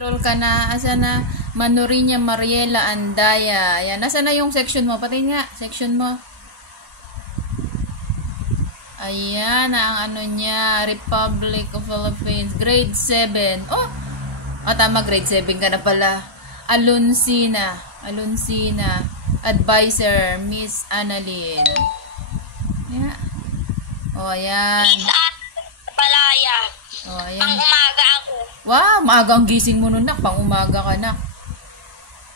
Roll ka na, asa na, Manurinya Mariela Andaya. Ayan, nasa na yung section mo? Pati nga, section mo. Ayan, ang ano niya, Republic of Philippines, grade 7. Oh, tama, grade 7 ka na pala. Aluncina, advisor, Miss Annalyn. Yeah. Oh, ayan. Miss Balaya. Oh, ayan. Pang umaga ako. Wow, maaga ang gising mo nun, nak. Pang umaga ka, nak.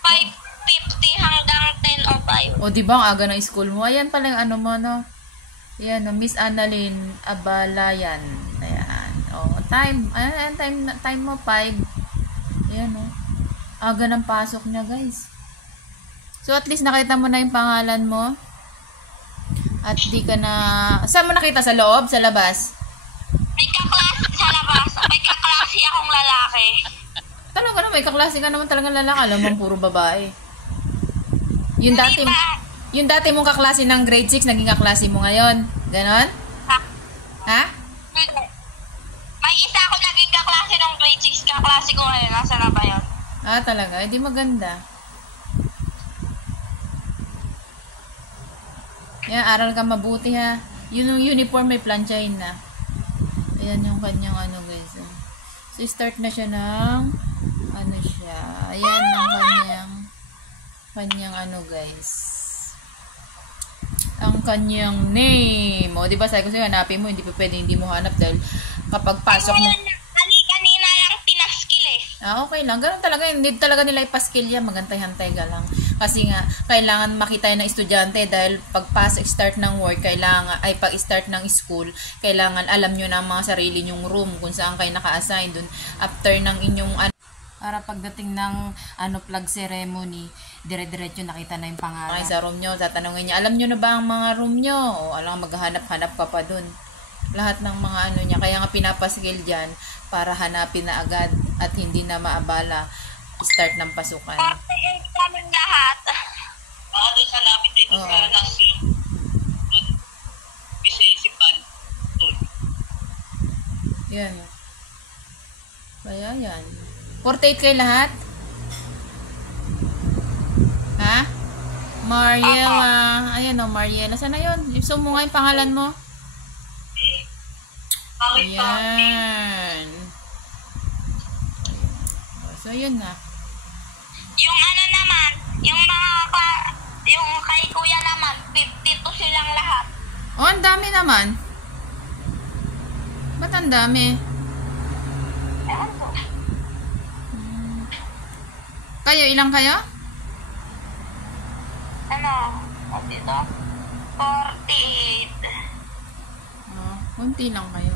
5:50 hanggang 10:05. O, di ba ang aga ng school mo? Ayan pala yung ano mo, no? Ayan, no? Miss Annalyn Abalayan. Ayan. O, time. Ayan, time mo, 5. Ayan, no? Aga ng pasok niya, guys. So, at least nakita mo na yung pangalan mo. At di ka na... Saan mo nakita? Sa loob? Sa labas? May kaklase sa labas. May kaklase akong lalaki. Talaga na, may kaklase ka naman talagang lalaki. Alam mo, puro babae. Yung dati mong kaklase ng grade 6, naging kaklase mo ngayon. Ganon? Ha? May isa ako naging kaklase ng grade 6. Kaklase ko ngayon. Nasa na ba yun? Talaga? Hindi maganda. Yan, aral ka mabuti ha. Yun yung uniform, may planchain na. Ayan yung kanyang ano guys. So, start na siya ng ano siya. Ayan ang kanyang ano guys. Ang kanyang name. O, diba sabi ko sa'yo, hanapin mo. Hindi pa pwede hindi mo hanap dahil kapag pasok mo. Kanina lang pinaskill eh. Okay lang. Ganun talaga. Hindi talaga nila ipaskill yan. Magantay-hantay ka lang. Kasi nga, kailangan makita ng estudyante dahil pag-start ng work, pag-start ng school, kailangan alam nyo na ang mga sarili nyong room kung saan kayo naka-assign dun. After ng inyong para pagdating ng flag ceremony, dire-diretso nakita na yung pangalan. Sa room nyo, tatanungin niya, alam nyo na ba ang mga room nyo? O alam, maghanap-hanap ka pa dun. Lahat ng mga niya, kaya nga pinapaskil dyan para hanapin na agad at hindi na maabala start ng pasukan. 48 kaming lahat. Paano sa lapit dito sa last year? Bisisipan. Yan. Kaya yan. 48 kayo lahat? Ha? Mariela. Ayan o, Mariela. Saan na yun? Ipso mo nga yung pangalan mo. Ayan. So, yun na. Yung naman, yung kay kuya naman, 52 silang lahat. Oh, ang dami naman. Ba't ang dami? Ewan ko. Kayo, ilang kayo? Dito? 48. Kunti lang kayo.